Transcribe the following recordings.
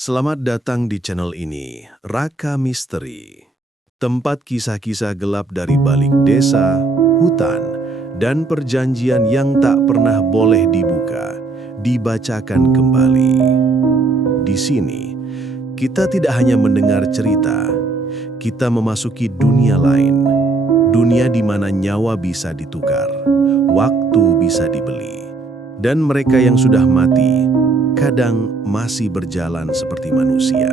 Selamat datang di channel ini, Raka Misteri. Tempat kisah-kisah gelap dari balik desa, hutan, dan perjanjian yang tak pernah boleh dibuka, dibacakan kembali. Di sini, kita tidak hanya mendengar cerita, kita memasuki dunia lain. Dunia di mana nyawa bisa ditukar, waktu bisa dibeli, dan mereka yang sudah mati kadang masih berjalan seperti manusia.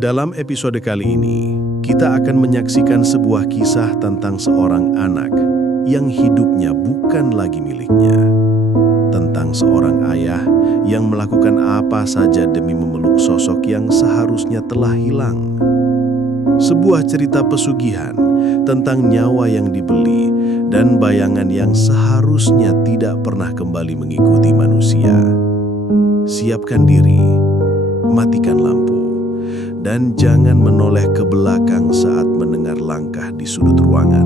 Dalam episode kali ini, kita akan menyaksikan sebuah kisah tentang seorang anak yang hidupnya bukan lagi miliknya. Tentang seorang ayah yang melakukan apa saja demi memeluk sosok yang seharusnya telah hilang. Sebuah cerita pesugihan tentang nyawa yang dibeli dan bayangan yang seharusnya tidak pernah kembali mengikuti manusia. Siapkan diri, matikan lampu, dan jangan menoleh ke belakang saat mendengar langkah di sudut ruangan.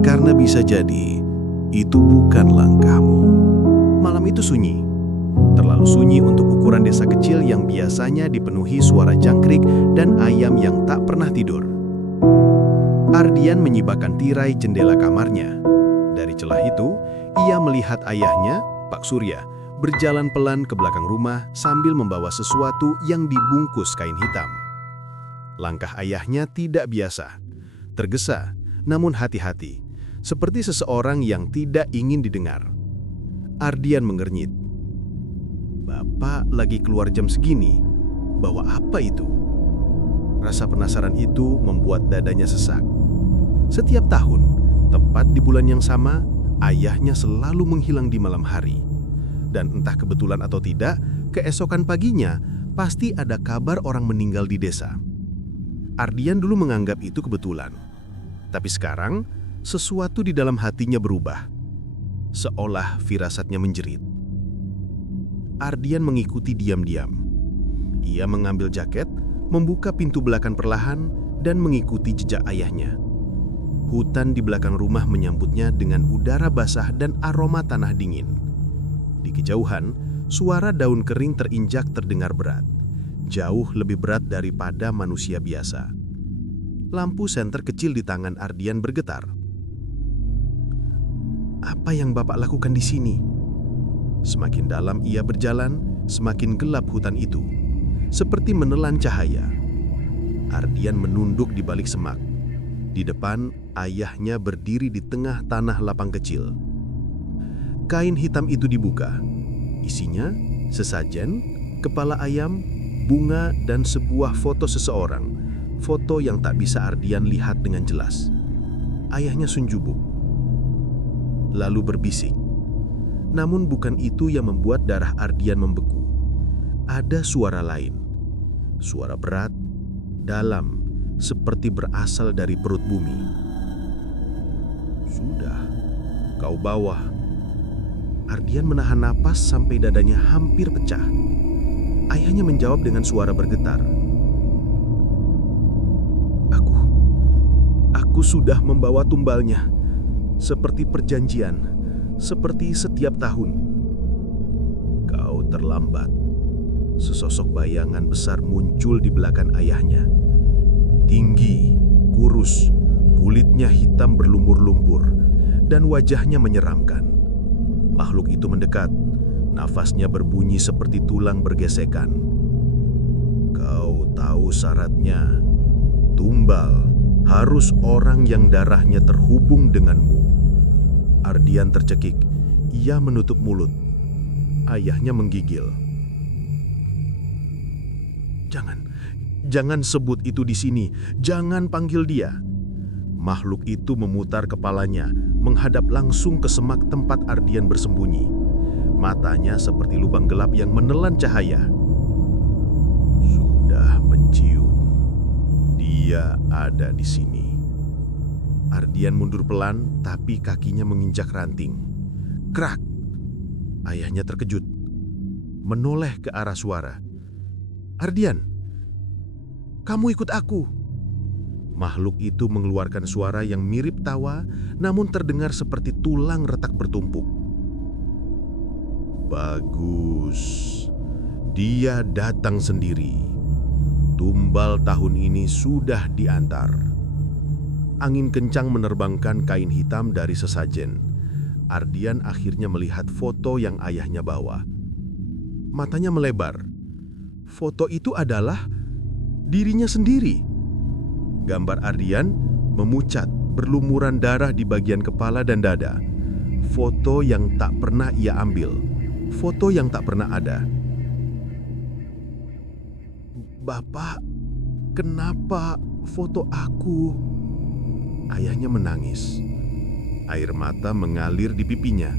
Karena bisa jadi, itu bukan langkahmu. Malam itu sunyi. Terlalu sunyi untuk ukuran desa kecil yang biasanya dipenuhi suara jangkrik dan ayam yang tak pernah tidur. Ardian menyibakkan tirai jendela kamarnya. Dari celah itu, ia melihat ayahnya, Pak Surya, berjalan pelan ke belakang rumah sambil membawa sesuatu yang dibungkus kain hitam. Langkah ayahnya tidak biasa, tergesa, namun hati-hati, seperti seseorang yang tidak ingin didengar. Ardian mengernyit. "Bapak lagi keluar jam segini, bawa apa itu?" Rasa penasaran itu membuat dadanya sesak. Setiap tahun, tepat di bulan yang sama, ayahnya selalu menghilang di malam hari. Dan entah kebetulan atau tidak, keesokan paginya pasti ada kabar orang meninggal di desa. Ardian dulu menganggap itu kebetulan. Tapi sekarang, sesuatu di dalam hatinya berubah. Seolah firasatnya menjerit. Ardian mengikuti diam-diam. Ia mengambil jaket, membuka pintu belakang perlahan, dan mengikuti jejak ayahnya. Hutan di belakang rumah menyambutnya dengan udara basah dan aroma tanah dingin. Di kejauhan, suara daun kering terinjak terdengar berat. Jauh lebih berat daripada manusia biasa. Lampu senter kecil di tangan Ardian bergetar. Apa yang Bapak lakukan di sini? Semakin dalam ia berjalan, semakin gelap hutan itu. Seperti menelan cahaya. Ardian menunduk di balik semak. Di depan, ayahnya berdiri di tengah tanah lapang kecil. Kain hitam itu dibuka. Isinya sesajen, kepala ayam, bunga, dan sebuah foto seseorang. Foto yang tak bisa Ardian lihat dengan jelas. Ayahnya sunjubuk. Lalu berbisik. Namun bukan itu yang membuat darah Ardian membeku. Ada suara lain. Suara berat, dalam, seperti berasal dari perut bumi. "Sudah, kau bawa." Ardian menahan napas sampai dadanya hampir pecah. Ayahnya menjawab dengan suara bergetar. Aku sudah membawa tumbalnya. Seperti perjanjian, seperti setiap tahun." "Kau terlambat." Sesosok bayangan besar muncul di belakang ayahnya. Tinggi, kurus, kulitnya hitam berlumpur-lumpur, dan wajahnya menyeramkan. Makhluk itu mendekat, nafasnya berbunyi seperti tulang bergesekan. "Kau tahu syaratnya. Tumbal harus orang yang darahnya terhubung denganmu." Ardian tercekik. Ia menutup mulut. Ayahnya menggigil. Jangan sebut itu di sini. Jangan panggil dia." Makhluk itu memutar kepalanya, menghadap langsung ke semak tempat Ardian bersembunyi. Matanya seperti lubang gelap yang menelan cahaya. "Sudah mencium. Dia ada di sini." Ardian mundur pelan, tapi kakinya menginjak ranting. Krak! Ayahnya terkejut, menoleh ke arah suara. "Ardian, kamu ikut aku." Makhluk itu mengeluarkan suara yang mirip tawa, namun terdengar seperti tulang retak bertumpuk. "Bagus. Dia datang sendiri. Tumbal tahun ini sudah diantar. Angin kencang menerbangkan kain hitam dari sesajen. Ardian akhirnya melihat foto yang ayahnya bawa. Matanya melebar. Foto itu adalah dirinya sendiri. Gambar Ardian memucat, berlumuran darah di bagian kepala dan dada. Foto yang tak pernah ia ambil. Foto yang tak pernah ada. "Bapak, kenapa foto aku?" Ayahnya menangis. Air mata mengalir di pipinya.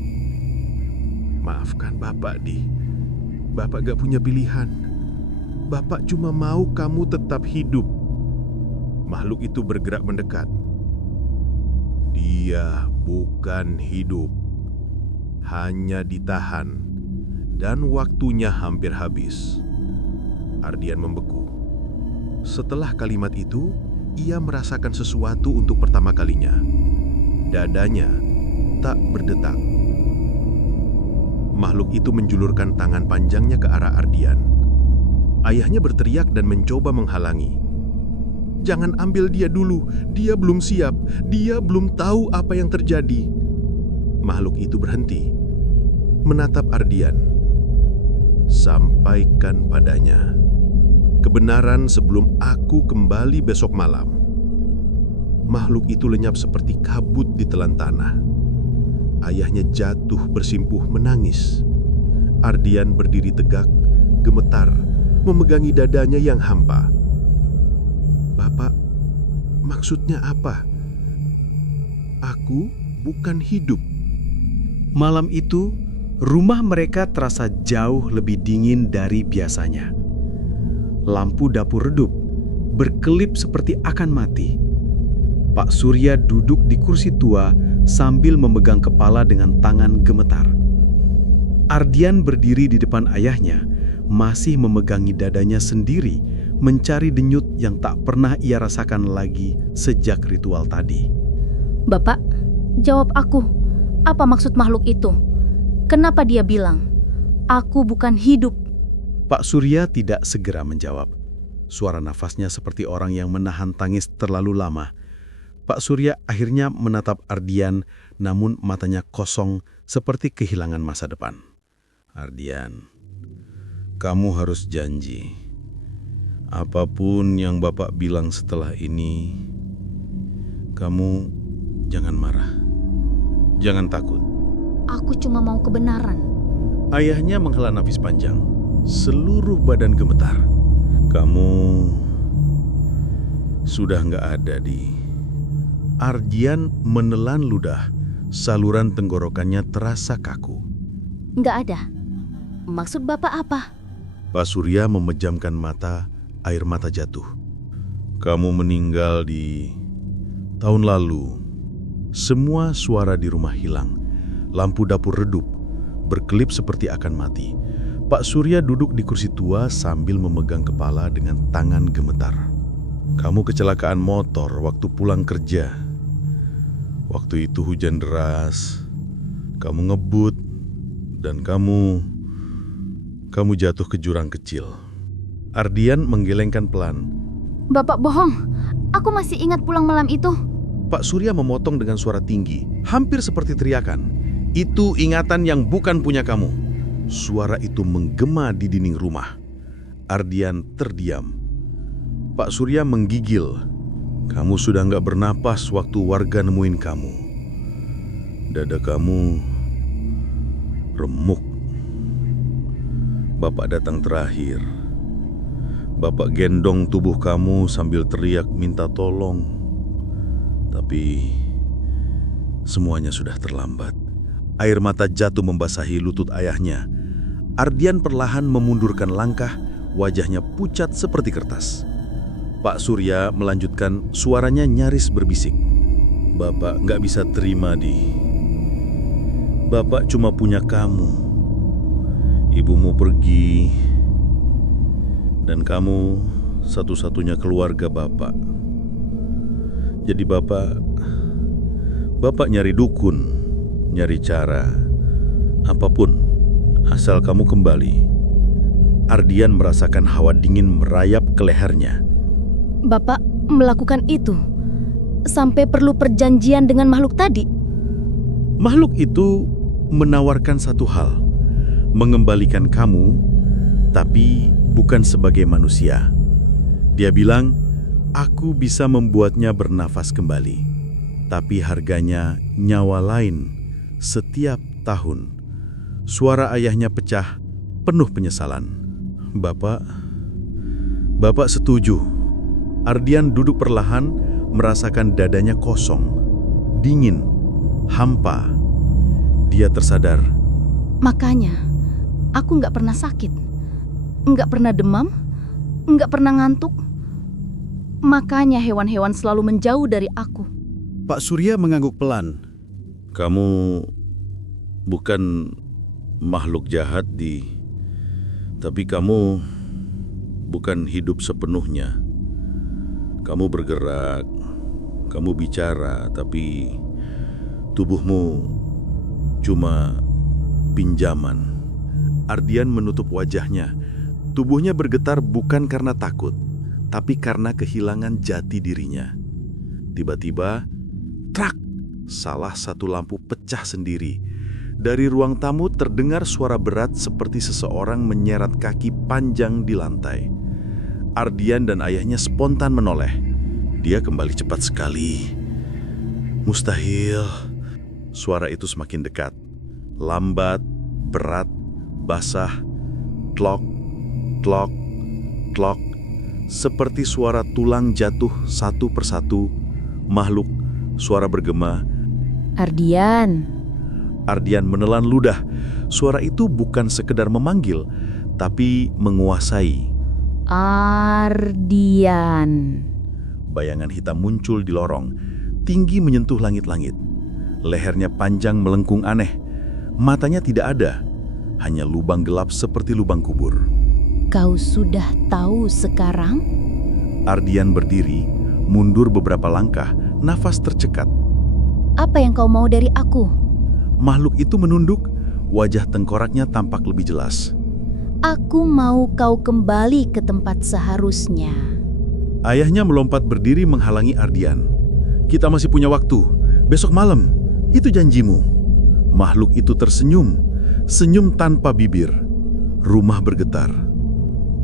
"Maafkan Bapak, Di. Bapak gak punya pilihan. Bapak cuma mau kamu tetap hidup." Makhluk itu bergerak mendekat. Dia bukan hidup. Hanya ditahan. Dan waktunya hampir habis. Ardian membeku. Setelah kalimat itu, ia merasakan sesuatu untuk pertama kalinya. Dadanya tak berdetak. Makhluk itu menjulurkan tangan panjangnya ke arah Ardian. Ayahnya berteriak dan mencoba menghalangi. "Jangan ambil dia dulu, dia belum siap, dia belum tahu apa yang terjadi." Makhluk itu berhenti, menatap Ardian. "Sampaikan padanya kebenaran sebelum aku kembali besok malam." Makhluk itu lenyap seperti kabut ditelan tanah. Ayahnya jatuh bersimpuh menangis. Ardian berdiri tegak, gemetar, memegangi dadanya yang hampa. "Bapak, maksudnya apa? Aku bukan hidup." Malam itu, rumah mereka terasa jauh lebih dingin dari biasanya. Lampu dapur redup, berkelip seperti akan mati. Pak Surya duduk di kursi tua sambil memegang kepala dengan tangan gemetar. Ardian berdiri di depan ayahnya, masih memegangi dadanya sendiri, mencari denyut yang tak pernah ia rasakan lagi sejak ritual tadi. "Bapak, jawab aku. Apa maksud makhluk itu? Kenapa dia bilang, aku bukan hidup?" Pak Surya tidak segera menjawab. Suara nafasnya seperti orang yang menahan tangis terlalu lama. Pak Surya akhirnya menatap Ardian, namun matanya kosong seperti kehilangan masa depan. "Ardian, kamu harus janji. Apapun yang Bapak bilang setelah ini, kamu jangan marah. Jangan takut." "Aku cuma mau kebenaran." Ayahnya menghela nafas panjang. Seluruh badan gemetar. "Kamu sudah nggak ada, Di." Ardian menelan ludah. Saluran tenggorokannya terasa kaku. "Nggak ada. Maksud Bapak apa?" Pak Surya memejamkan mata, air mata jatuh. "Kamu meninggal di tahun lalu." Semua suara di rumah hilang. Lampu dapur redup, berkelip seperti akan mati. Pak Surya duduk di kursi tua sambil memegang kepala dengan tangan gemetar. "Kamu kecelakaan motor waktu pulang kerja. Waktu itu hujan deras. Kamu ngebut dan kamu jatuh ke jurang kecil." Ardian menggelengkan pelan. "Bapak bohong. Aku masih ingat pulang malam itu." Pak Surya memotong dengan suara tinggi, hampir seperti teriakan. "Itu ingatan yang bukan punya kamu." Suara itu menggema di dinding rumah. Ardian terdiam. Pak Surya menggigil. "Kamu sudah nggak bernapas waktu warga nemuin kamu. Dada kamu remuk. Bapak datang terakhir. Bapak gendong tubuh kamu sambil teriak minta tolong. Tapi semuanya sudah terlambat." Air mata jatuh membasahi lutut ayahnya. Ardian perlahan memundurkan langkah, wajahnya pucat seperti kertas. Pak Surya melanjutkan, suaranya nyaris berbisik. "Bapak nggak bisa terima, Di. Bapak cuma punya kamu. Ibumu pergi, dan kamu satu-satunya keluarga Bapak. Jadi Bapak nyari dukun, nyari cara, apapun, asal kamu kembali." Ardian merasakan hawa dingin merayap ke lehernya. Bapak melakukan itu sampai perlu perjanjian dengan makhluk tadi. Makhluk itu menawarkan satu hal, mengembalikan kamu, tapi bukan sebagai manusia. Dia bilang, aku bisa membuatnya bernafas kembali, tapi harganya nyawa lain setiap tahun. Suara ayahnya pecah, penuh penyesalan. Bapak setuju. Ardian duduk perlahan, merasakan dadanya kosong, dingin, hampa. Dia tersadar. Makanya, aku nggak pernah sakit, nggak pernah demam, nggak pernah ngantuk. Makanya hewan-hewan selalu menjauh dari aku. Pak Surya mengangguk pelan. Kamu bukan makhluk jahat, tapi kamu bukan hidup sepenuhnya. Kamu bergerak, kamu bicara, tapi tubuhmu cuma pinjaman. Ardian menutup wajahnya. Tubuhnya bergetar bukan karena takut, tapi karena kehilangan jati dirinya. Tiba-tiba, trak! Salah satu lampu pecah sendiri. Dari ruang tamu terdengar suara berat seperti seseorang menyeret kaki panjang di lantai. Ardian dan ayahnya spontan menoleh. Dia kembali cepat sekali. Mustahil. Suara itu semakin dekat. Lambat, berat, basah. Tlok, tlok, tlok. Seperti suara tulang jatuh satu persatu. Makhluk, suara bergema. Ardian. Ardian menelan ludah. Suara itu bukan sekedar memanggil, tapi menguasai. Ardian. Bayangan hitam muncul di lorong, tinggi menyentuh langit-langit. Lehernya panjang melengkung aneh. Matanya tidak ada, hanya lubang gelap seperti lubang kubur. Kau sudah tahu sekarang? Ardian berdiri, mundur beberapa langkah, nafas tercekat. Apa yang kau mau dari aku? Makhluk itu menunduk, wajah tengkoraknya tampak lebih jelas. Aku mau kau kembali ke tempat seharusnya. Ayahnya melompat berdiri menghalangi Ardian. Kita masih punya waktu, besok malam, itu janjimu. Makhluk itu tersenyum, senyum tanpa bibir. Rumah bergetar.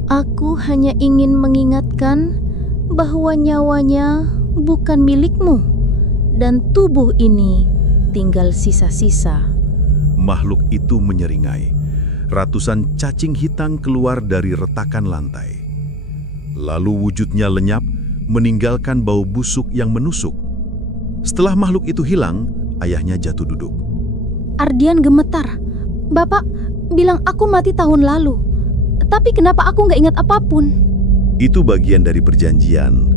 Aku hanya ingin mengingatkan bahwa nyawanya bukan milikmu dan tubuh ini tinggal sisa-sisa. Makhluk itu menyeringai. Ratusan cacing hitam keluar dari retakan lantai. Lalu wujudnya lenyap, meninggalkan bau busuk yang menusuk. Setelah makhluk itu hilang, ayahnya jatuh duduk. Ardian gemetar. Bapak bilang aku mati tahun lalu. Tapi kenapa aku nggak ingat apapun? Itu bagian dari perjanjian.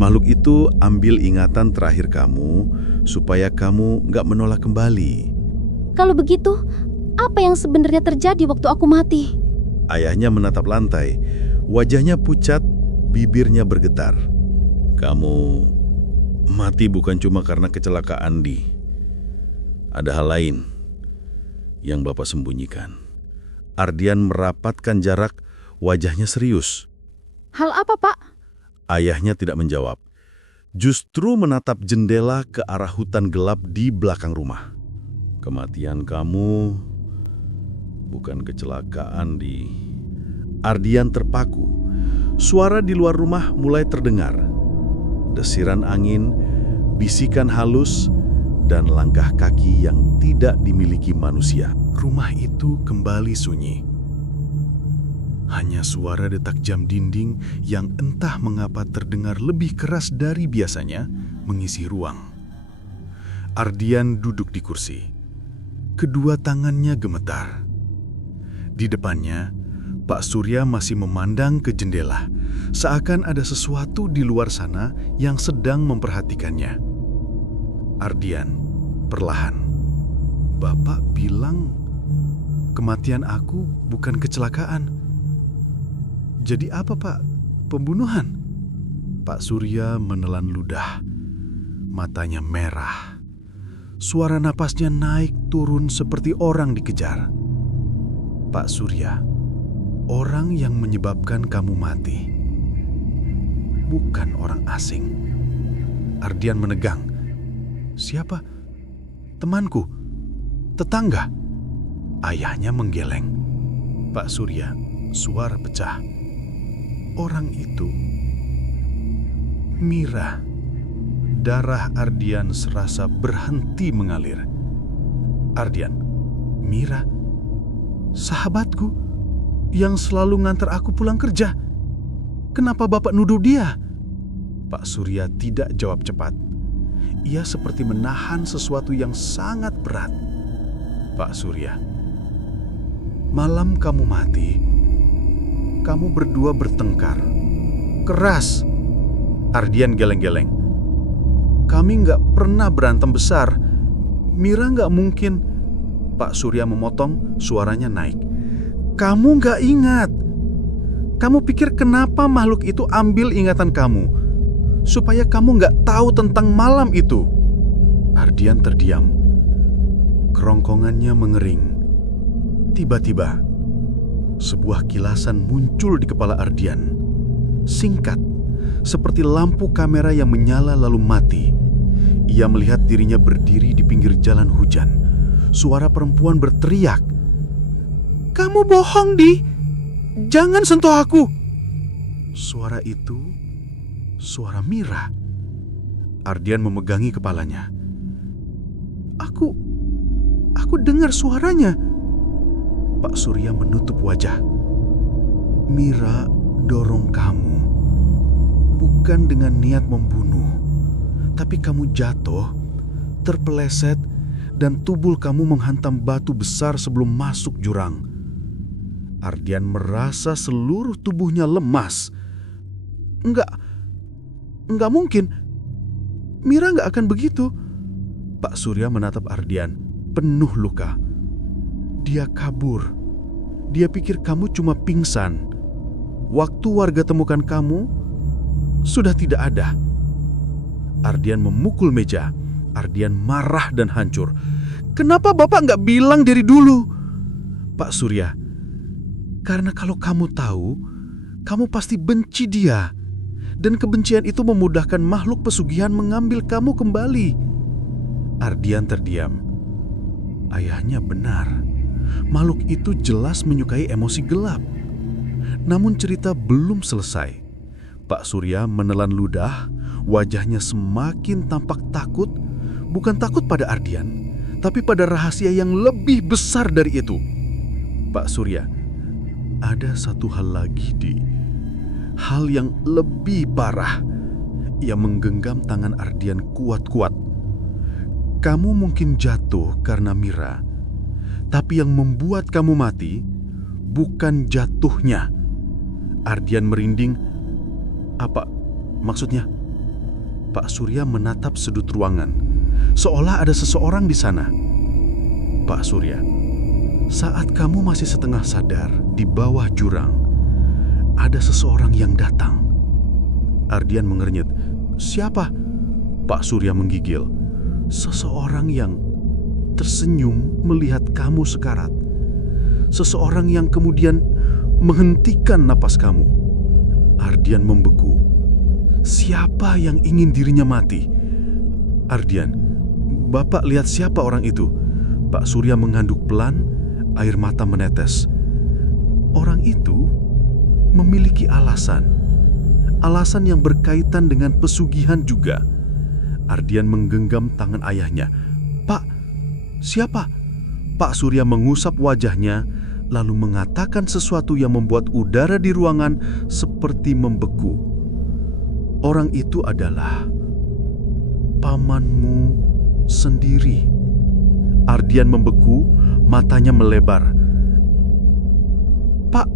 Makhluk itu ambil ingatan terakhir kamu, supaya kamu nggak menolak kembali. Kalau begitu, apa yang sebenarnya terjadi waktu aku mati? Ayahnya menatap lantai, wajahnya pucat, bibirnya bergetar. Kamu mati bukan cuma karena kecelakaan, Ada hal lain yang Bapak sembunyikan. Ardian merapatkan jarak, wajahnya serius. Hal apa, Pak? Ayahnya tidak menjawab. Justru menatap jendela ke arah hutan gelap di belakang rumah. Kematian kamu bukan kecelakaan, Ardian terpaku. Suara di luar rumah mulai terdengar. Desiran angin, bisikan halus, dan langkah kaki yang tidak dimiliki manusia. Rumah itu kembali sunyi. Hanya suara detak jam dinding yang entah mengapa terdengar lebih keras dari biasanya mengisi ruang. Ardian duduk di kursi. Kedua tangannya gemetar. Di depannya, Pak Surya masih memandang ke jendela, seakan ada sesuatu di luar sana yang sedang memperhatikannya. Ardian, perlahan. Bapak bilang, kematian aku bukan kecelakaan. Jadi apa, Pak? Pembunuhan? Pak Surya menelan ludah. Matanya merah. Suara napasnya naik turun seperti orang dikejar. Pak Surya, Orang yang menyebabkan kamu mati bukan orang asing. Ardian menegang. Siapa? Temanku? Tetangga? Ayahnya menggeleng. Pak Surya, suara pecah. Orang itu Mira. Darah Ardian serasa berhenti mengalir. Ardian, Mira, sahabatku yang selalu ngantar aku pulang kerja. Kenapa Bapak nuduh dia? Pak Surya tidak jawab cepat. Ia seperti menahan sesuatu yang sangat berat. Pak Surya, malam kamu mati, kamu berdua bertengkar. Keras. Ardian geleng-geleng. Kami nggak pernah berantem besar. Mira nggak mungkin. Pak Surya memotong, suaranya naik. Kamu nggak ingat. Kamu pikir kenapa makhluk itu ambil ingatan kamu? Supaya kamu nggak tahu tentang malam itu. Ardian terdiam. Kerongkongannya mengering. Tiba-tiba, sebuah kilasan muncul di kepala Ardian. Singkat, seperti lampu kamera yang menyala lalu mati. Ia melihat dirinya berdiri di pinggir jalan hujan. Suara perempuan berteriak. Kamu bohong, Di. Jangan sentuh aku. Suara itu, suara Mira. Ardian memegangi kepalanya. Aku dengar suaranya. Pak Surya menutup wajah. Mira dorong kamu. Bukan dengan niat membunuh. Tapi kamu jatuh, terpeleset, dan tubuh kamu menghantam batu besar sebelum masuk jurang. Ardian merasa seluruh tubuhnya lemas. Enggak mungkin. Mira enggak akan begitu. Pak Surya menatap Ardian, penuh luka. Dia kabur. Dia pikir kamu cuma pingsan. Waktu warga temukan kamu, sudah tidak ada. Ardian memukul meja. Ardian marah dan hancur. Kenapa Bapak nggak bilang dari dulu? Pak Surya, karena kalau kamu tahu, kamu pasti benci dia. Dan kebencian itu memudahkan makhluk pesugihan mengambil kamu kembali. Ardian terdiam. Ayahnya benar. Makhluk itu jelas menyukai emosi gelap. Namun cerita belum selesai. Pak Surya menelan ludah, wajahnya semakin tampak takut, bukan takut pada Ardian, tapi pada rahasia yang lebih besar dari itu. Pak Surya, ada satu hal lagi, Di. Hal yang lebih parah. Ia menggenggam tangan Ardian kuat-kuat. Kamu mungkin jatuh karena Mira, tapi yang membuat kamu mati bukan jatuhnya. Ardian merinding. Apa maksudnya? Pak Surya menatap sudut ruangan, seolah ada seseorang di sana. Pak Surya, saat kamu masih setengah sadar di bawah jurang, ada seseorang yang datang. Ardian mengernyit. Siapa? Pak Surya menggigil. Seseorang yang tersenyum melihat kamu sekarat. Seseorang yang kemudian menghentikan napas kamu. Ardian membeku. Siapa yang ingin dirinya mati? Ardian, Bapak lihat siapa orang itu? Pak Surya mengangguk pelan, air mata menetes. Orang itu memiliki alasan. Alasan yang berkaitan dengan pesugihan juga. Ardian menggenggam tangan ayahnya. Pak, siapa? Pak Surya mengusap wajahnya, lalu mengatakan sesuatu yang membuat udara di ruangan seperti membeku. Orang itu adalah pamanmu sendiri. Ardian membeku, matanya melebar. Pak,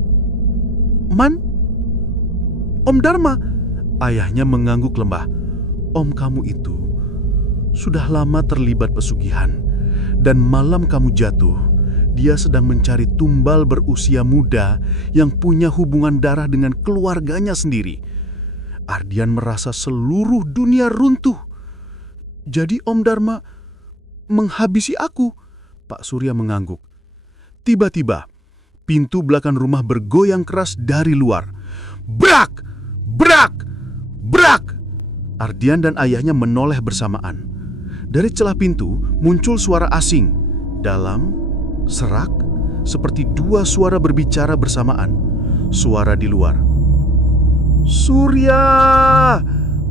Man? Om Dharma? Ayahnya mengangguk lembah. Om kamu itu sudah lama terlibat pesugihan. Dan malam kamu jatuh, dia sedang mencari tumbal berusia muda yang punya hubungan darah dengan keluarganya sendiri. Ardian merasa seluruh dunia runtuh. Jadi Om Dharma menghabisi aku? Pak Surya mengangguk. Tiba-tiba, pintu belakang rumah bergoyang keras dari luar. Brak! Brak! Brak! Ardian dan ayahnya menoleh bersamaan. Dari celah pintu muncul suara asing. Dalam, serak, seperti dua suara berbicara bersamaan. Suara di luar. "Surya!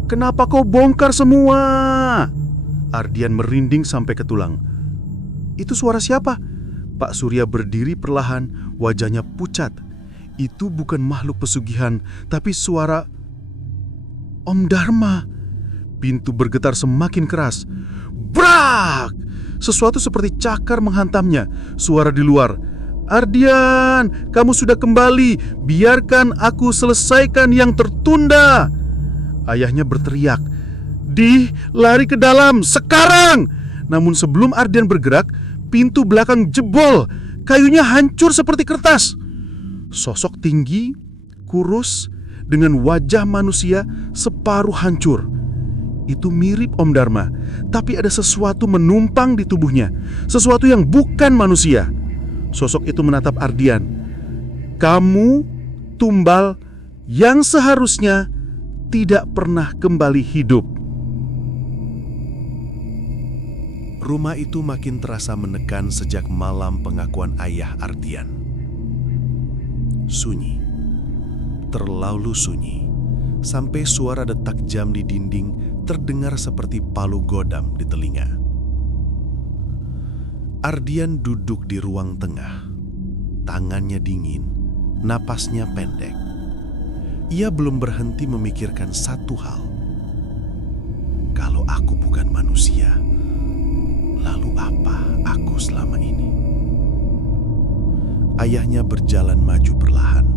Kenapa kau bongkar semua?" Ardian merinding sampai ke tulang. "Itu suara siapa?" Pak Surya berdiri perlahan, wajahnya pucat. Itu bukan makhluk pesugihan, tapi suara Om Dharma. Pintu bergetar semakin keras. Brak! Sesuatu seperti cakar menghantamnya. Suara di luar. "Ardian, kamu sudah kembali. Biarkan aku selesaikan yang tertunda." Ayahnya berteriak. Lari ke dalam, sekarang!" Namun sebelum Ardian bergerak, pintu belakang jebol. Kayunya hancur seperti kertas. Sosok tinggi, kurus, dengan wajah manusia separuh hancur. Itu mirip Om Dharma, tapi ada sesuatu menumpang di tubuhnya. Sesuatu yang bukan manusia. Sosok itu menatap Ardian. "Kamu tumbal yang seharusnya tidak pernah kembali hidup." Rumah itu makin terasa menekan sejak malam pengakuan ayah Ardian. Sunyi, terlalu sunyi, sampai suara detak jam di dinding terdengar seperti palu godam di telinga. Ardian duduk di ruang tengah, tangannya dingin, napasnya pendek. Ia belum berhenti memikirkan satu hal. Kalau aku bukan manusia, lalu apa aku selama ini? Ayahnya berjalan maju perlahan,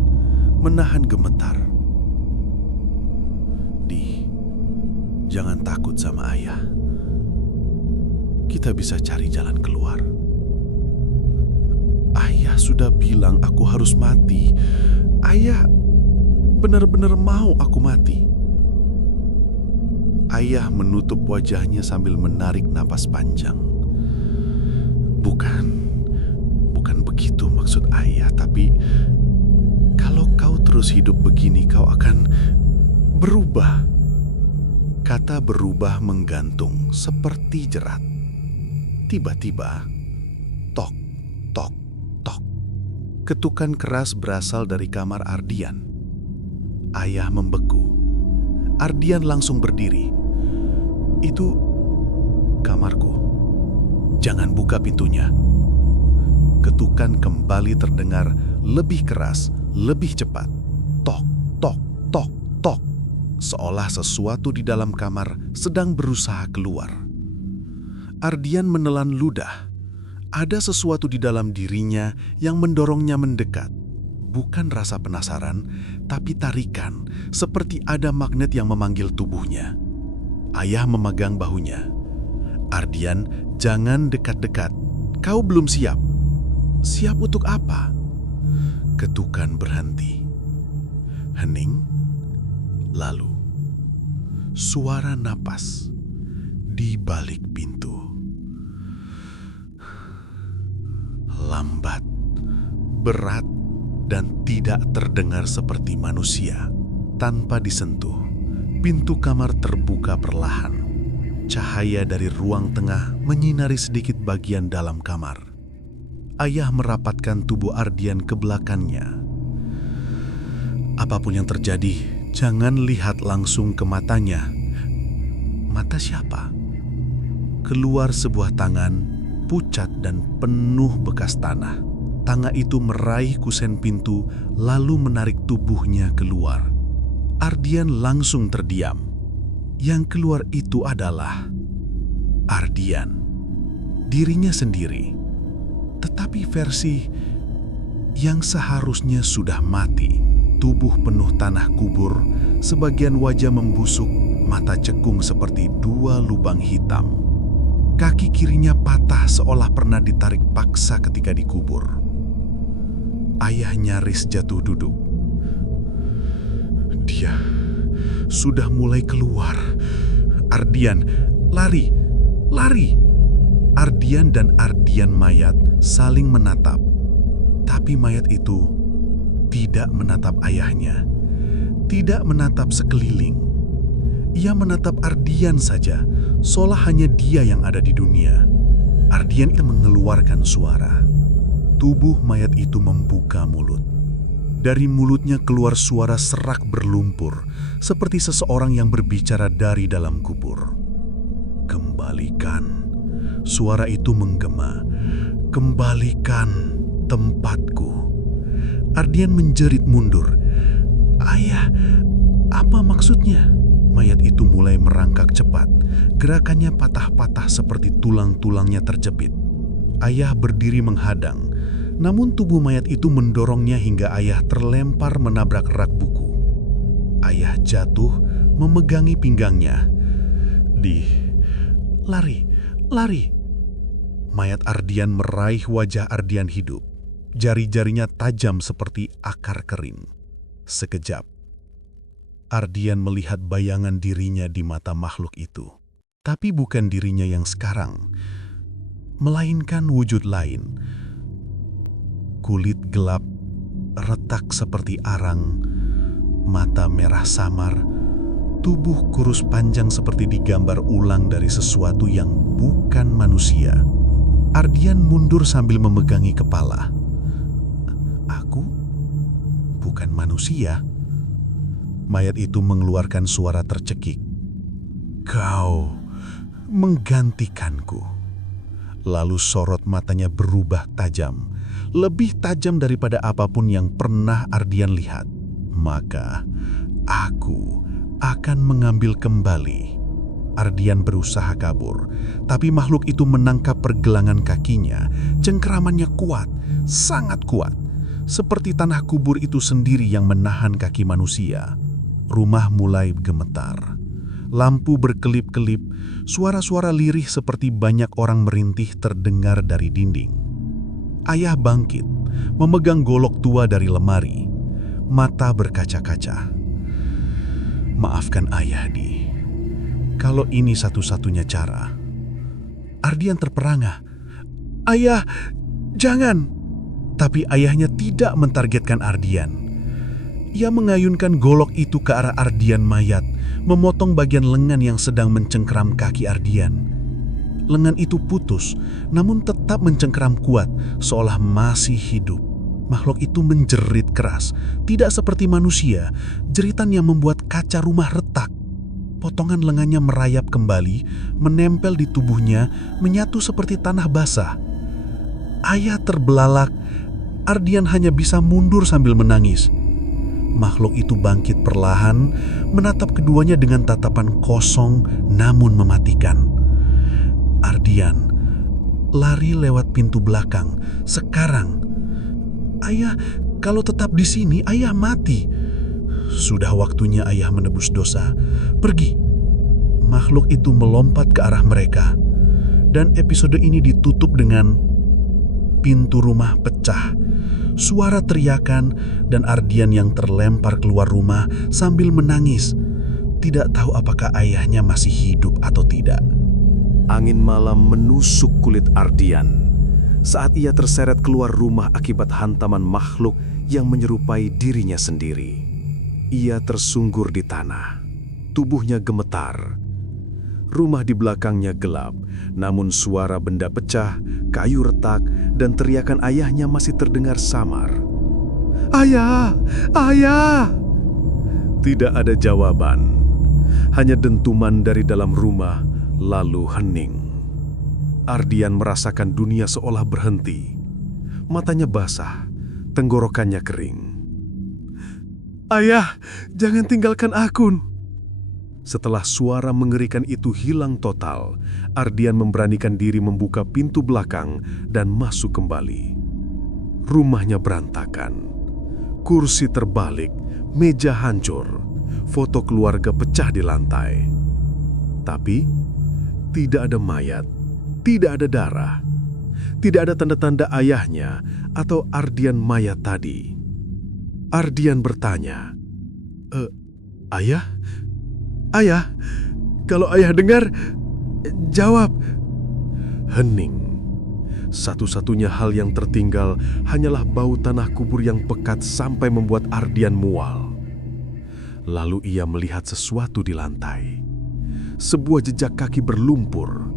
menahan gemetar. Jangan takut sama ayah. Kita bisa cari jalan keluar. Ayah sudah bilang aku harus mati. Ayah benar-benar mau aku mati. Ayah menutup wajahnya sambil menarik napas panjang. Bukan begitu maksud ayah, tapi kalau kau terus hidup begini, kau akan berubah. Kata berubah menggantung seperti jerat. Tiba-tiba, tok, tok, tok. Ketukan keras berasal dari kamar Ardian. Ayah membeku. Ardian langsung berdiri. "Itu kamarku. Jangan buka pintunya." Ketukan kembali terdengar lebih keras, lebih cepat. Tok, tok, tok, tok. Seolah sesuatu di dalam kamar sedang berusaha keluar. Ardian menelan ludah. Ada sesuatu di dalam dirinya yang mendorongnya mendekat. Bukan rasa penasaran, tapi tarikan, seperti ada magnet yang memanggil tubuhnya. Ayah memegang bahunya. "Ardian, jangan dekat-dekat. Kau belum siap." "Siap untuk apa?" Ketukan berhenti. Hening. Lalu, suara napas di balik pintu. Lambat, berat, dan tidak terdengar seperti manusia. Tanpa disentuh, pintu kamar terbuka perlahan. Cahaya dari ruang tengah menyinari sedikit bagian dalam kamar. Ayah merapatkan tubuh Ardian ke belakangnya. "Apapun yang terjadi, jangan lihat langsung ke matanya." "Mata siapa?" Keluar sebuah tangan, pucat dan penuh bekas tanah. Tangan itu meraih kusen pintu, lalu menarik tubuhnya keluar. Ardian langsung terdiam. Yang keluar itu adalah Ardian, dirinya sendiri. Tetapi versi yang seharusnya sudah mati. Tubuh penuh tanah kubur, sebagian wajah membusuk, mata cekung seperti dua lubang hitam. Kaki kirinya patah seolah pernah ditarik paksa ketika dikubur. Ayah nyaris jatuh duduk. Dia sudah mulai keluar. "Ardian, lari, lari!" Ardian dan Ardian mayat saling menatap. Tapi mayat itu tidak menatap ayahnya, tidak menatap sekeliling. Ia menatap Ardian saja, seolah hanya dia yang ada di dunia. Ardian itu mengeluarkan suara. Tubuh mayat itu membuka mulut. Dari mulutnya keluar suara serak berlumpur, seperti seseorang yang berbicara dari dalam kubur. Kembalikan. Suara itu menggema. Kembalikan tempatku. Ardian menjerit mundur. Ayah, apa maksudnya? Mayat itu mulai merangkak cepat. Gerakannya patah-patah seperti tulang-tulangnya terjepit. Ayah berdiri menghadang. Namun tubuh mayat itu mendorongnya hingga ayah terlempar menabrak rak buku. Ayah jatuh memegangi pinggangnya. Lari, lari. Mayat Ardian meraih wajah Ardian hidup. Jari-jarinya tajam seperti akar kering. Sekejap, Ardian melihat bayangan dirinya di mata makhluk itu. Tapi bukan dirinya yang sekarang, melainkan wujud lain. Kulit gelap, retak seperti arang, mata merah samar, tubuh kurus panjang seperti digambar ulang dari sesuatu yang bukan manusia. Ardian mundur sambil memegangi kepala. Aku bukan manusia. Mayat itu mengeluarkan suara tercekik. Kau menggantikanku. Lalu sorot matanya berubah tajam, lebih tajam daripada apapun yang pernah Ardian lihat. Maka aku akan mengambil kembali. Ardian berusaha kabur, tapi makhluk itu menangkap pergelangan kakinya. Cengkeramannya kuat, sangat kuat. Seperti tanah kubur itu sendiri yang menahan kaki manusia. Rumah mulai gemetar. Lampu berkelip-kelip, suara-suara lirih seperti banyak orang merintih terdengar dari dinding. Ayah bangkit, memegang golok tua dari lemari. Mata berkaca-kaca. Maafkan ayah, Di. Kalau ini satu-satunya cara. Ardian terperangah. Ayah, jangan. Tapi ayahnya tidak mentargetkan Ardian. Ia mengayunkan golok itu ke arah Ardian mayat, memotong bagian lengan yang sedang mencengkeram kaki Ardian. Lengan itu putus, namun tetap mencengkeram kuat, seolah masih hidup. Makhluk itu menjerit keras, tidak seperti manusia, jeritan yang membuat kaca rumah retak. Potongan lengannya merayap kembali, menempel di tubuhnya, menyatu seperti tanah basah. Ayah terbelalak, Ardian hanya bisa mundur sambil menangis. Makhluk itu bangkit perlahan, menatap keduanya dengan tatapan kosong namun mematikan. Ardian lari lewat pintu belakang. Sekarang, ayah, kalau tetap di sini, ayah mati. Sudah waktunya ayah menebus dosa. Pergi. Makhluk itu melompat ke arah mereka. Dan episode ini ditutup dengan pintu rumah pecah. Suara teriakan dan Ardian yang terlempar keluar rumah sambil menangis. Tidak tahu apakah ayahnya masih hidup atau tidak. Angin malam menusuk kulit Ardian saat ia terseret keluar rumah akibat hantaman makhluk yang menyerupai dirinya sendiri. Ia tersungkur di tanah. Tubuhnya gemetar. Rumah di belakangnya gelap, namun suara benda pecah, kayu retak, dan teriakan ayahnya masih terdengar samar. Ayah! Ayah! Tidak ada jawaban. Hanya dentuman dari dalam rumah, lalu hening. Ardian merasakan dunia seolah berhenti. Matanya basah, tenggorokannya kering. Ayah, jangan tinggalkan aku. Setelah suara mengerikan itu hilang total, Ardian memberanikan diri membuka pintu belakang dan masuk kembali. Rumahnya berantakan. Kursi terbalik, meja hancur, foto keluarga pecah di lantai. Tapi tidak ada mayat, tidak ada darah, tidak ada tanda-tanda ayahnya atau Ardian mayat tadi. Ardian bertanya, Ayah? Ayah, kalau ayah dengar, jawab. Hening. Satu-satunya hal yang tertinggal hanyalah bau tanah kubur yang pekat sampai membuat Ardian mual. Lalu ia melihat sesuatu di lantai. Sebuah jejak kaki berlumpur.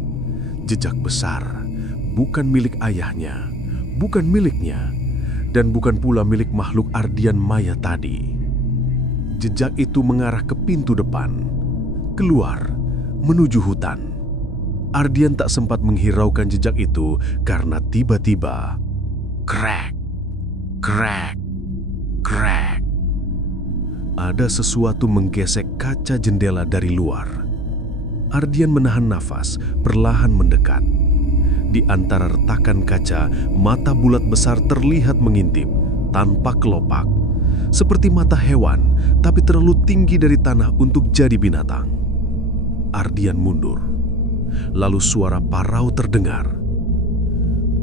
Jejak besar, bukan milik ayahnya, bukan miliknya, dan bukan pula milik makhluk Ardian Maya tadi. Jejak itu mengarah ke pintu depan, keluar, menuju hutan. Ardian tak sempat menghiraukan jejak itu karena tiba-tiba krek, krek, krek. Ada sesuatu menggesek kaca jendela dari luar. Ardian menahan nafas, perlahan mendekat. Di antara retakan kaca, mata bulat besar terlihat mengintip, tanpa kelopak. Seperti mata hewan, tapi terlalu tinggi dari tanah untuk jadi binatang. Ardian mundur. Lalu suara parau terdengar.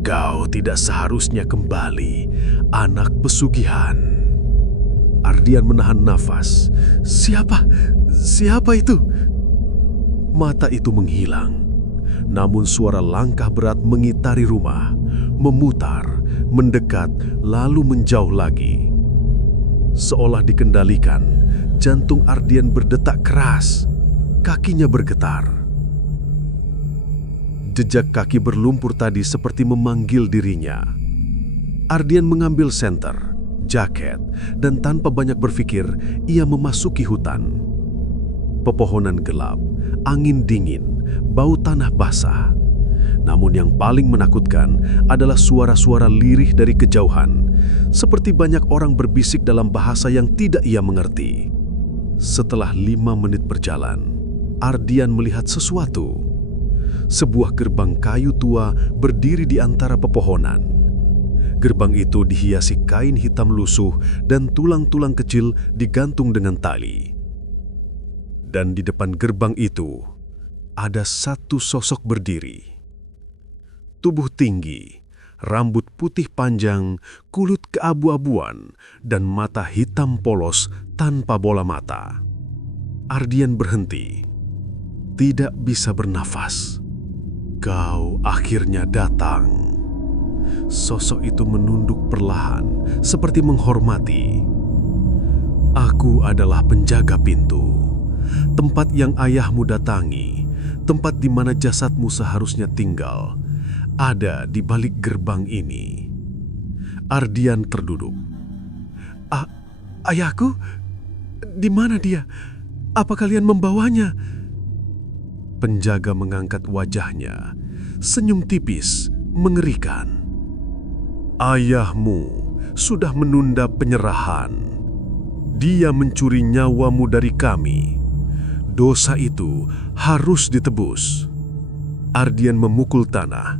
"Kau tidak seharusnya kembali, anak pesugihan." Ardian menahan nafas. Siapa? Siapa itu? Mata itu menghilang. Namun suara langkah berat mengitari rumah, memutar, mendekat, lalu menjauh lagi. Seolah dikendalikan, jantung Ardian berdetak keras, kakinya bergetar. Jejak kaki berlumpur tadi seperti memanggil dirinya. Ardian mengambil senter, jaket, dan tanpa banyak berpikir, ia memasuki hutan. Pepohonan gelap, angin dingin, bau tanah basah. Namun yang paling menakutkan adalah suara-suara lirih dari kejauhan, seperti banyak orang berbisik dalam bahasa yang tidak ia mengerti. Setelah 5 menit berjalan, Ardian melihat sesuatu. Sebuah gerbang kayu tua berdiri di antara pepohonan. Gerbang itu dihiasi kain hitam lusuh dan tulang-tulang kecil digantung dengan tali. Dan di depan gerbang itu, ada satu sosok berdiri. Tubuh tinggi, rambut putih panjang, kulit keabu-abuan, dan mata hitam polos tanpa bola mata. Ardian berhenti, tidak bisa bernafas. "Kau akhirnya datang." Sosok itu menunduk perlahan, seperti menghormati. "Aku adalah penjaga pintu. Tempat yang ayahmu datangi, tempat di mana jasadmu seharusnya tinggal, ada di balik gerbang ini." Ardian terduduk. Ayahku? Di mana dia? Apa kalian membawanya?" Penjaga mengangkat wajahnya, senyum tipis, mengerikan. "Ayahmu sudah menunda penyerahan. Dia mencuri nyawamu dari kami. Dosa itu harus ditebus." Ardian memukul tanah.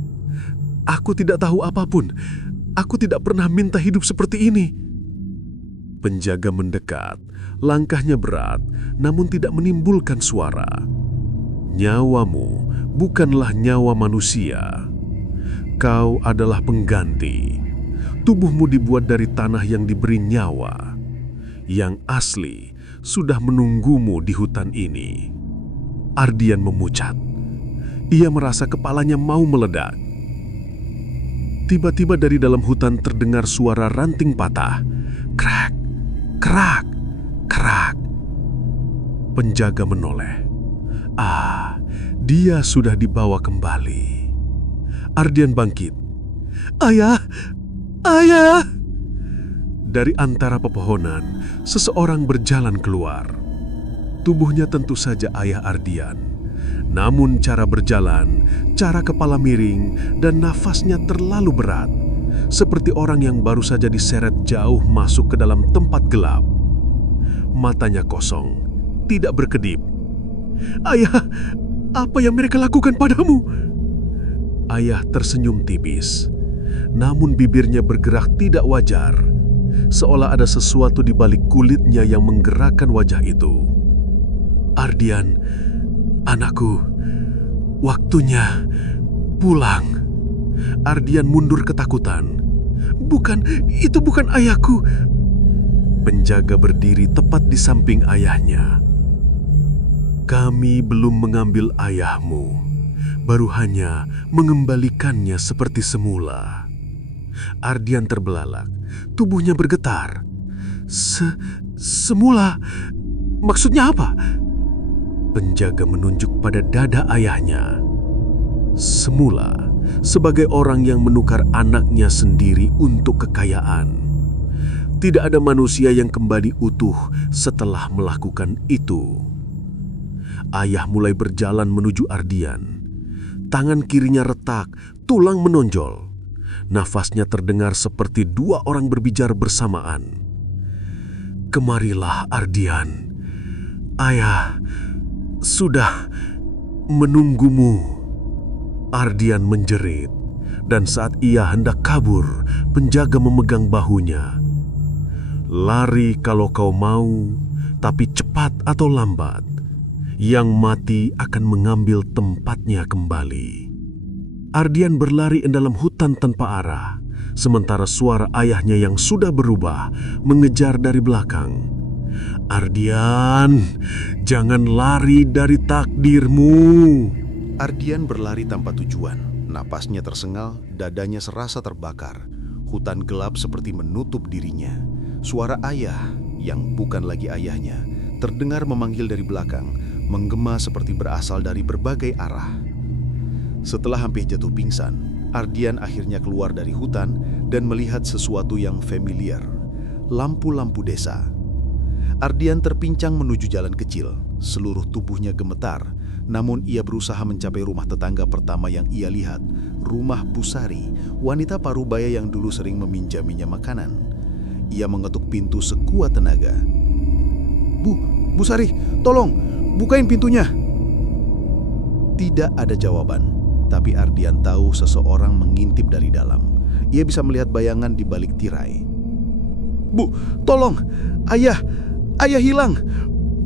"Aku tidak tahu apapun. Aku tidak pernah minta hidup seperti ini." Penjaga mendekat, langkahnya berat, namun tidak menimbulkan suara. "Nyawamu bukanlah nyawa manusia. Kau adalah pengganti. Tubuhmu dibuat dari tanah yang diberi nyawa. Yang asli sudah menunggumu di hutan ini." Ardian memucat. Ia merasa kepalanya mau meledak. Tiba-tiba dari dalam hutan terdengar suara ranting patah. Krak, krak, krak. Penjaga menoleh. Dia sudah dibawa kembali. Ardian bangkit. "Ayah! Ayah!" Dari antara pepohonan, seseorang berjalan keluar. Tubuhnya tentu saja ayah Ardian. Namun cara berjalan, cara kepala miring, dan nafasnya terlalu berat. Seperti orang yang baru saja diseret jauh masuk ke dalam tempat gelap. Matanya kosong, tidak berkedip. "Ayah, apa yang mereka lakukan padamu?" Ayah tersenyum tipis. Namun bibirnya bergerak tidak wajar. Seolah ada sesuatu di balik kulitnya yang menggerakkan wajah itu. "Ardian, anakku, waktunya pulang." Ardian mundur ketakutan. Itu bukan ayahku." Penjaga berdiri tepat di samping ayahnya. "Kami belum mengambil ayahmu. baru hanya mengembalikannya seperti semula. Ardian terbelalak, tubuhnya bergetar. Semula? Maksudnya apa? Penjaga menunjuk pada dada ayahnya. Semula, sebagai orang yang menukar anaknya sendiri untuk kekayaan. Tidak ada manusia yang kembali utuh setelah melakukan itu. Ayah mulai berjalan menuju Ardian. Tangan kirinya retak, tulang menonjol. Nafasnya terdengar seperti dua orang berbicara bersamaan. "Kemarilah, Ardian. Ayah sudah menunggumu." Ardian menjerit, dan saat ia hendak kabur, penjaga memegang bahunya. "Lari kalau kau mau, tapi cepat atau lambat. Yang mati akan mengambil tempatnya kembali." Ardian berlari di dalam hutan tanpa arah, sementara suara ayahnya yang sudah berubah mengejar dari belakang. "Ardian, jangan lari dari takdirmu." Ardian berlari tanpa tujuan. Napasnya tersengal, dadanya serasa terbakar. Hutan gelap seperti menutup dirinya. Suara ayah, yang bukan lagi ayahnya, terdengar memanggil dari belakang, menggema seperti berasal dari berbagai arah. Setelah hampir jatuh pingsan, Ardian akhirnya keluar dari hutan dan melihat sesuatu yang familiar. Lampu-lampu desa. Ardian terpincang menuju jalan kecil. Seluruh tubuhnya gemetar, namun ia berusaha mencapai rumah tetangga pertama yang ia lihat, rumah Busari, wanita parubaya yang dulu sering meminjaminya makanan. Ia mengetuk pintu sekuat tenaga. Bu Sari, tolong, bukain pintunya." Tidak ada jawaban, tapi Ardian tahu seseorang mengintip dari dalam. Ia bisa melihat bayangan di balik tirai. "Bu, tolong, ayah hilang.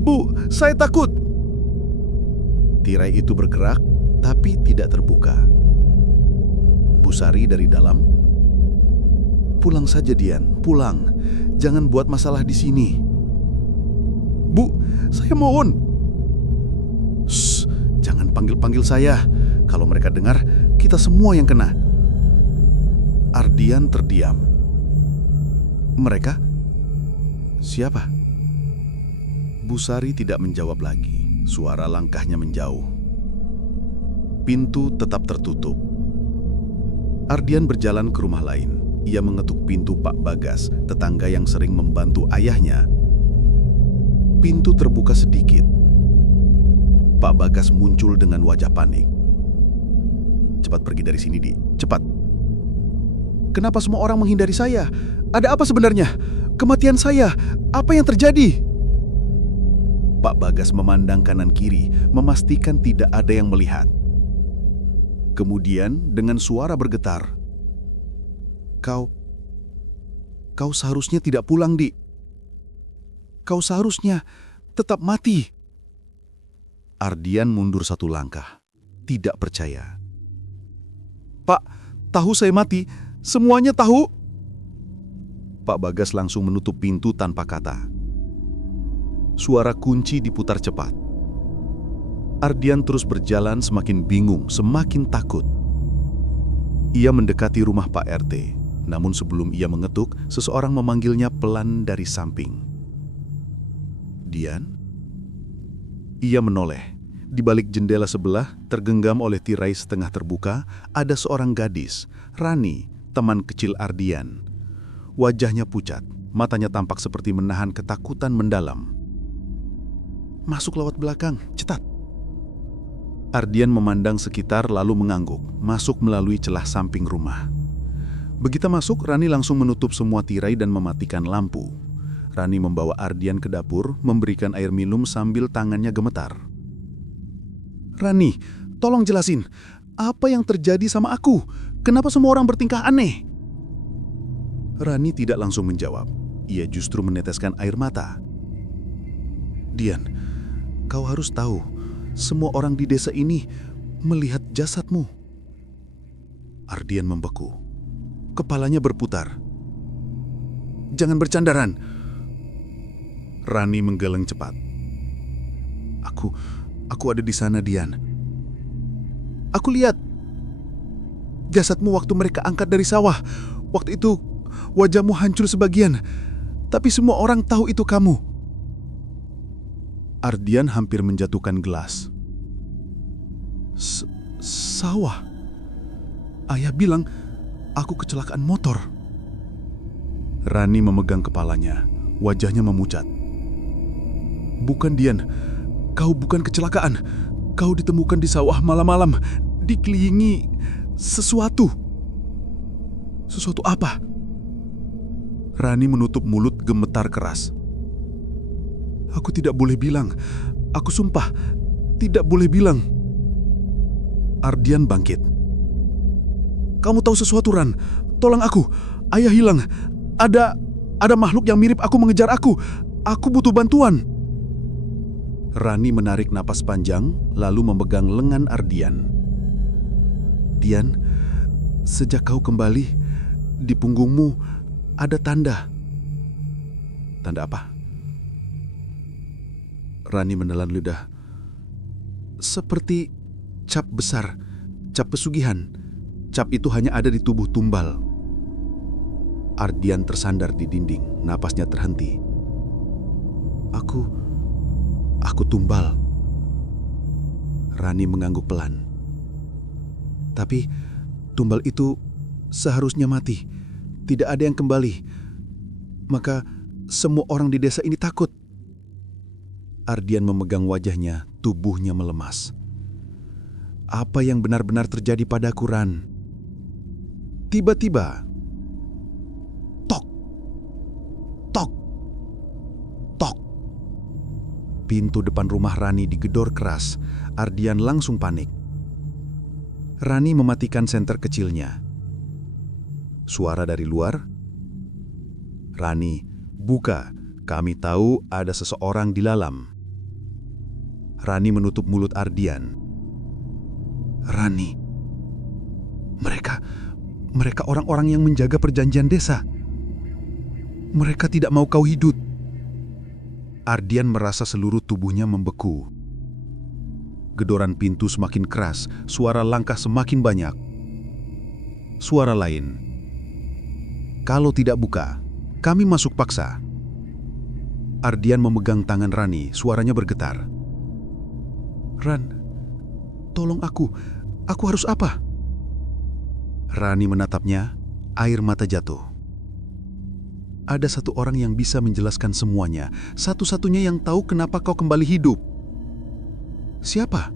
Bu, saya takut." Tirai itu bergerak, tapi tidak terbuka. Busari dari dalam, "Pulang saja, Dian, pulang. Jangan buat masalah di sini." "Bu, saya mohon." "Shh, jangan panggil-panggil saya. Kalau mereka dengar, kita semua yang kena." Ardian terdiam. "Mereka? Siapa?" Busari tidak menjawab lagi. Suara langkahnya menjauh. Pintu tetap tertutup. Ardian berjalan ke rumah lain. Ia mengetuk pintu Pak Bagas, tetangga yang sering membantu ayahnya. Pintu terbuka sedikit. Pak Bagas muncul dengan wajah panik. "Cepat pergi dari sini, Di. Cepat." "Kenapa semua orang menghindari saya? Ada apa sebenarnya? Kematian saya, apa yang terjadi?" Pak Bagas memandang kanan kiri, memastikan tidak ada yang melihat. Kemudian dengan suara bergetar, Kau seharusnya tidak pulang, Di. Kau seharusnya tetap mati." Ardian mundur satu langkah, tidak percaya. "Pak, tahu saya mati? Semuanya tahu?" Pak Bagas langsung menutup pintu tanpa kata. Suara kunci diputar cepat. Ardian terus berjalan semakin bingung, semakin takut. Ia mendekati rumah Pak RT, namun sebelum ia mengetuk, seseorang memanggilnya pelan dari samping. "Dian?" Ia menoleh. Di balik jendela sebelah, tergenggam oleh tirai setengah terbuka, ada seorang gadis, Rani, teman kecil Ardian. Wajahnya pucat, matanya tampak seperti menahan ketakutan mendalam. "Masuk lewat belakang, cepat." Ardian memandang sekitar lalu mengangguk, masuk melalui celah samping rumah. Begitu masuk, Rani langsung menutup semua tirai dan mematikan lampu. Rani membawa Ardian ke dapur, memberikan air minum sambil tangannya gemetar. "Rani, tolong jelasin, apa yang terjadi sama aku? Kenapa semua orang bertingkah aneh?" Rani tidak langsung menjawab. Ia justru meneteskan air mata. "Dian, kau harus tahu, semua orang di desa ini melihat jasadmu." Ardian membeku. Kepalanya berputar. "Jangan bercandaran." Rani menggeleng cepat. Aku ada di sana, Dian. Aku lihat jasadmu waktu mereka angkat dari sawah. Waktu itu wajahmu hancur sebagian, tapi semua orang tahu itu kamu. Ardian hampir menjatuhkan gelas. Sawah? Ayah bilang aku kecelakaan motor. Rani memegang kepalanya, wajahnya memucat. Bukan, Dian, kau bukan kecelakaan. Kau ditemukan di sawah malam-malam, dikelilingi sesuatu. Sesuatu apa? Rani menutup mulut gemetar keras. Aku tidak boleh bilang. Aku sumpah, tidak boleh bilang. Ardian bangkit. Kamu tahu sesuatu, Ran? Tolong aku. Ayah hilang. Ada makhluk yang mirip aku mengejar aku. Aku butuh bantuan. Rani menarik napas panjang, lalu memegang lengan Ardian. Dian, sejak kau kembali, di punggungmu ada tanda. Tanda apa? Rani menelan lidah. Seperti cap besar, cap pesugihan. Cap itu hanya ada di tubuh Tumbal. Ardian tersandar di dinding, napasnya terhenti. Aku Tumbal. Rani mengangguk pelan. Tapi Tumbal itu seharusnya mati. Tidak ada yang kembali. Maka semua orang di desa ini takut. Ardian memegang wajahnya, tubuhnya melemas. Apa yang benar-benar terjadi padaku, Ran? Tiba-tiba, tok, tok, tok. Pintu depan rumah Rani digedor keras. Ardian langsung panik. Rani mematikan senter kecilnya. Suara dari luar. Rani, buka. Kami tahu ada seseorang di dalam. Rani menutup mulut Ardian. Rani. Mereka orang-orang yang menjaga perjanjian desa. Mereka tidak mau kau hidup. Ardian merasa seluruh tubuhnya membeku. Gedoran pintu semakin keras, suara langkah semakin banyak. Suara lain. Kalau tidak buka, kami masuk paksa. Ardian memegang tangan Rani, suaranya bergetar. Ran, tolong aku harus apa? Rani menatapnya, air mata jatuh. Ada satu orang yang bisa menjelaskan semuanya, satu-satunya yang tahu kenapa kau kembali hidup. Siapa?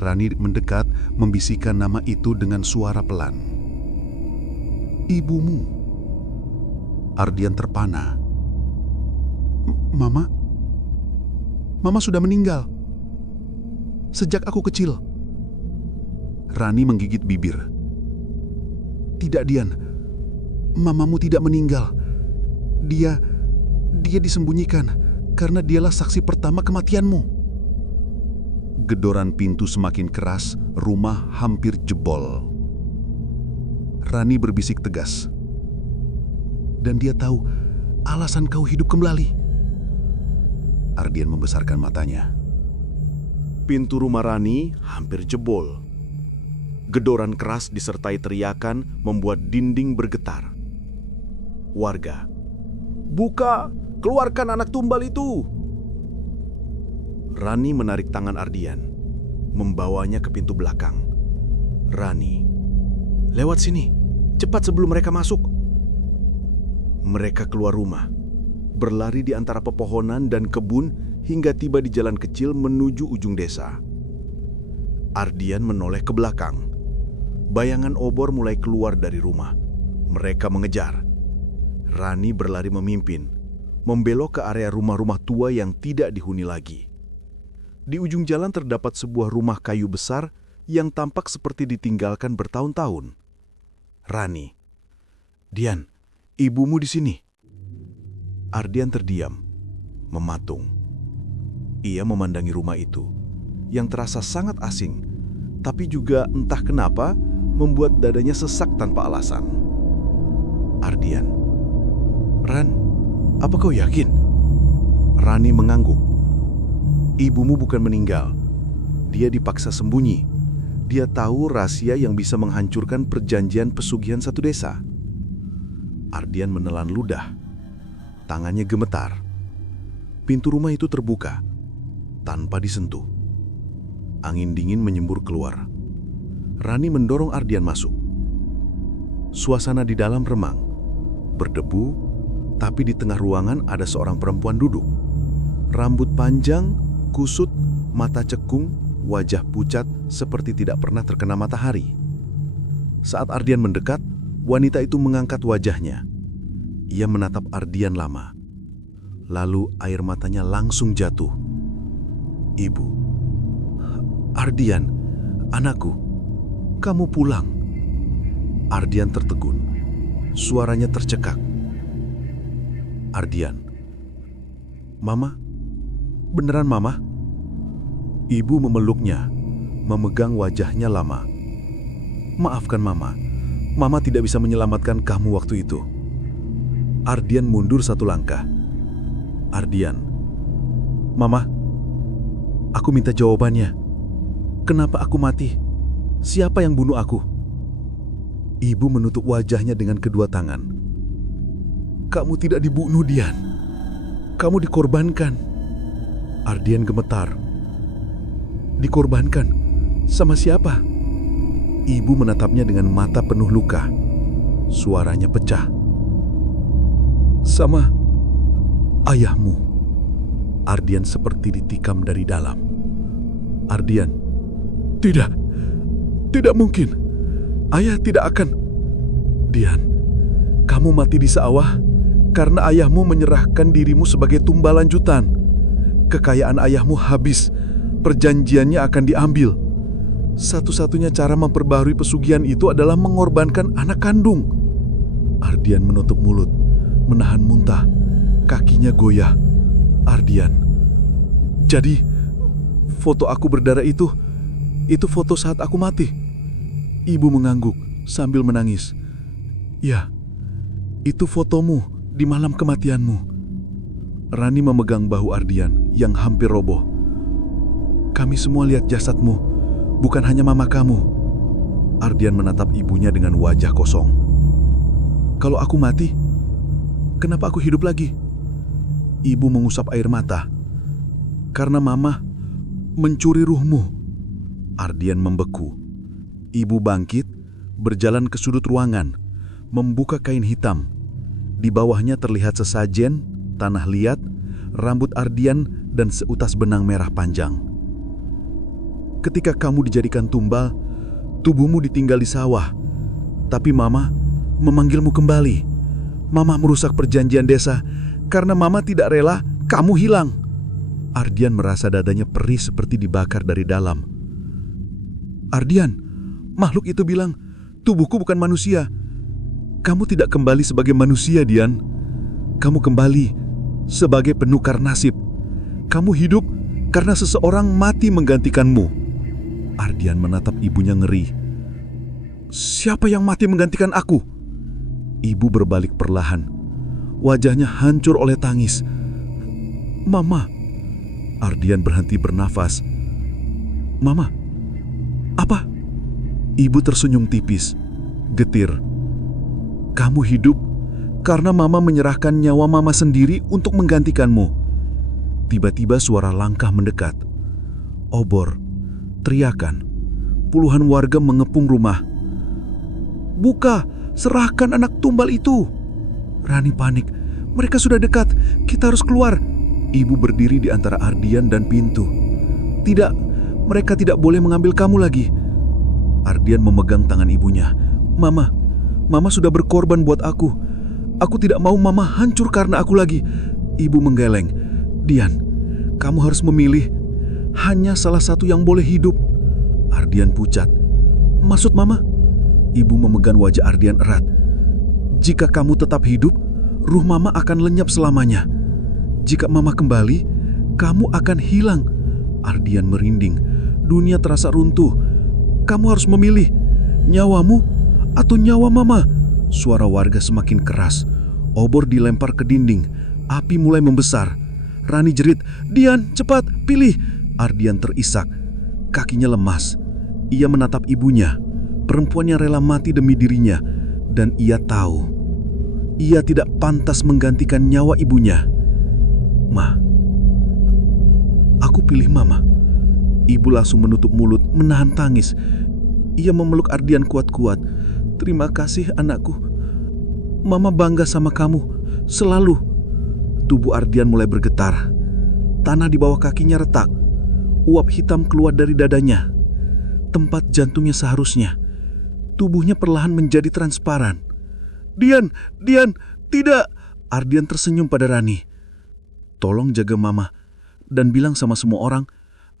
Rani mendekat, membisikkan nama itu dengan suara pelan. Ibumu. Ardian terpana. Mama sudah meninggal. Sejak aku kecil. Rani menggigit bibir. Tidak, Dian. Mamamu tidak meninggal. Dia disembunyikan karena dialah saksi pertama kematianmu. Gedoran pintu semakin keras, rumah hampir jebol. Rani berbisik tegas. Dan dia tahu alasan kau hidup kembali. Ardian membesarkan matanya. Pintu rumah Rani hampir jebol. Gedoran keras disertai teriakan membuat dinding bergetar. Warga, buka, keluarkan anak Tumbal itu. Rani menarik tangan Ardian, membawanya ke pintu belakang. Rani, lewat sini, cepat sebelum mereka masuk. Mereka keluar rumah, berlari di antara pepohonan dan kebun hingga tiba di jalan kecil menuju ujung desa. Ardian menoleh ke belakang. Bayangan obor mulai keluar dari rumah. Mereka mengejar. Rani berlari memimpin, membelok ke area rumah-rumah tua yang tidak dihuni lagi. Di ujung jalan terdapat sebuah rumah kayu besar yang tampak seperti ditinggalkan bertahun-tahun. Rani, Dian, ibumu di sini. Ardian terdiam, mematung. Ia memandangi rumah itu, yang terasa sangat asing, tapi juga entah kenapa membuat dadanya sesak tanpa alasan. Ardian, Ran, apa kau yakin? Rani mengangguk. Ibumu bukan meninggal. Dia dipaksa sembunyi. Dia tahu rahasia yang bisa menghancurkan perjanjian pesugihan satu desa. Ardian menelan ludah. Tangannya gemetar. Pintu rumah itu terbuka, tanpa disentuh. Angin dingin menyembur keluar. Rani mendorong Ardian masuk. Suasana di dalam remang, berdebu, tapi di tengah ruangan ada seorang perempuan duduk. Rambut panjang, kusut, mata cekung, wajah pucat seperti tidak pernah terkena matahari. Saat Ardian mendekat, wanita itu mengangkat wajahnya. Ia menatap Ardian lama. Lalu air matanya langsung jatuh. "Ibu." "Ardian, anakku, kamu pulang." Ardian tertegun. Suaranya tercekak. "Ardian, Mama? Beneran Mama?" Ibu memeluknya, memegang wajahnya lama. "Maafkan Mama, Mama tidak bisa menyelamatkan kamu waktu itu." Ardian mundur satu langkah. "Ardian, Mama, aku minta jawabannya. Kenapa aku mati? Siapa yang bunuh aku?" Ibu menutup wajahnya dengan kedua tangan. "Kamu tidak dibunuh, Dian. Kamu dikorbankan." Ardian gemetar. "Dikorbankan? Sama siapa?" Ibu menatapnya dengan mata penuh luka. Suaranya pecah. "Sama ayahmu." Ardian seperti ditikam dari dalam. "Ardian, tidak mungkin. Ayah tidak akan." "Dian, kamu mati di sawah karena ayahmu menyerahkan dirimu sebagai tumbal lanjutan. Kekayaan ayahmu habis, perjanjiannya akan diambil. Satu-satunya cara memperbaharui pesugihan itu adalah mengorbankan anak kandung." Ardian menutup mulut, menahan muntah, kakinya goyah. "Ardian, jadi foto aku berdarah itu foto saat aku mati?" Ibu mengangguk sambil menangis. "Ya, itu fotomu di malam kematianmu." Rani memegang bahu Ardian yang hampir roboh. "Kami semua lihat jasadmu, bukan hanya mama kamu." Ardian menatap ibunya dengan wajah kosong. "Kalau aku mati, kenapa aku hidup lagi?" Ibu mengusap air mata. "Karena mama mencuri ruhmu." Ardian membeku. Ibu bangkit, berjalan ke sudut ruangan, membuka kain hitam. Di bawahnya terlihat sesajen, tanah liat, rambut Ardian, dan seutas benang merah panjang. "Ketika kamu dijadikan tumbal, tubuhmu ditinggal di sawah. Tapi Mama memanggilmu kembali. Mama merusak perjanjian desa karena Mama tidak rela kamu hilang." Ardian merasa dadanya perih seperti dibakar dari dalam. "Ardian, makhluk itu bilang, tubuhku bukan manusia." "Kamu tidak kembali sebagai manusia, Dian. Kamu kembali sebagai penukar nasib. Kamu hidup karena seseorang mati menggantikanmu." Ardian menatap ibunya ngeri. "Siapa yang mati menggantikan aku?" Ibu berbalik perlahan. Wajahnya hancur oleh tangis. "Mama." Ardian berhenti bernafas. "Mama, apa?" Ibu tersenyum tipis, getir. "Kamu hidup karena Mama menyerahkan nyawa Mama sendiri untuk menggantikanmu." Tiba-tiba suara langkah mendekat. Obor, teriakan. Puluhan warga mengepung rumah. "Buka, serahkan anak tumbal itu." Rani panik. "Mereka sudah dekat, kita harus keluar." Ibu berdiri di antara Ardian dan pintu. "Tidak, mereka tidak boleh mengambil kamu lagi." Ardian memegang tangan ibunya. Mama sudah berkorban buat aku. Aku tidak mau Mama hancur karena aku lagi." Ibu menggeleng. "Dian, kamu harus memilih. Hanya salah satu yang boleh hidup." Ardian pucat. "Maksud Mama?" Ibu memegang wajah Ardian erat. "Jika kamu tetap hidup, ruh Mama akan lenyap selamanya. Jika Mama kembali, kamu akan hilang." Ardian merinding. Dunia terasa runtuh. "Kamu harus memilih, nyawamu atau nyawa Mama." Suara warga semakin keras. Obor dilempar ke dinding. Api mulai membesar. Rani jerit, "Dian, cepat, pilih." Ardian terisak. Kakinya lemas. Ia menatap ibunya, perempuan yang rela mati demi dirinya, dan ia tahu ia tidak pantas menggantikan nyawa ibunya. "Ma, aku pilih Mama." Ibu langsung menutup mulut, menahan tangis. Ia memeluk Ardian kuat-kuat. "Terima kasih anakku. Mama bangga sama kamu, selalu." Tubuh Ardian mulai bergetar. Tanah di bawah kakinya retak. Uap hitam keluar dari dadanya. Tempat jantungnya seharusnya. Tubuhnya perlahan menjadi transparan. Dian, tidak!" Ardian tersenyum pada Rani. "Tolong jaga Mama dan bilang sama semua orang,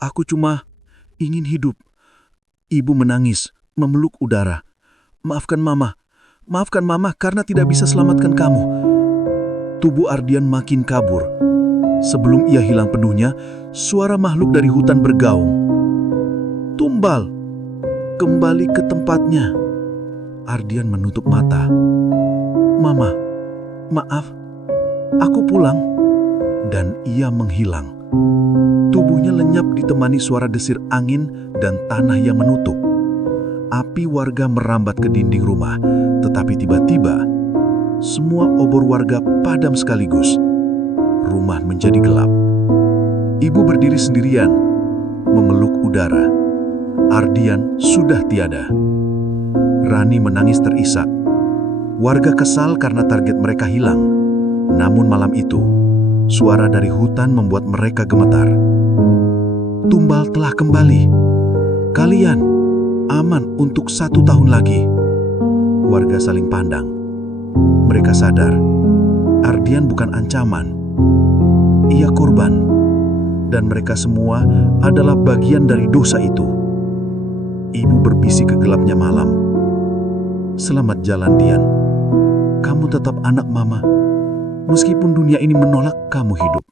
aku cuma ingin hidup." Ibu menangis, memeluk udara. Maafkan Mama karena tidak bisa selamatkan kamu." Tubuh Ardian makin kabur. Sebelum ia hilang penuhnya, suara makhluk dari hutan bergaung. "Tumbal, kembali ke tempatnya." Ardian menutup mata. "Mama, maaf, aku pulang." Dan ia menghilang. Tubuhnya lenyap ditemani suara desir angin dan tanah yang menutup. Api warga merambat ke dinding rumah, tetapi tiba-tiba semua obor warga padam sekaligus. Rumah menjadi gelap. Ibu berdiri sendirian, memeluk udara. Ardian sudah tiada. Rani menangis terisak. Warga kesal karena target mereka hilang. Namun malam itu, suara dari hutan membuat mereka gemetar. Tumbal telah kembali. Kalian aman untuk 1 tahun lagi. Warga saling pandang. Mereka sadar, Ardian bukan ancaman. Ia korban. Dan mereka semua adalah bagian dari dosa itu. Ibu berbisik ke gelapnya malam. "Selamat jalan, Dian. Kamu tetap anak Mama. Meskipun dunia ini menolak kamu hidup."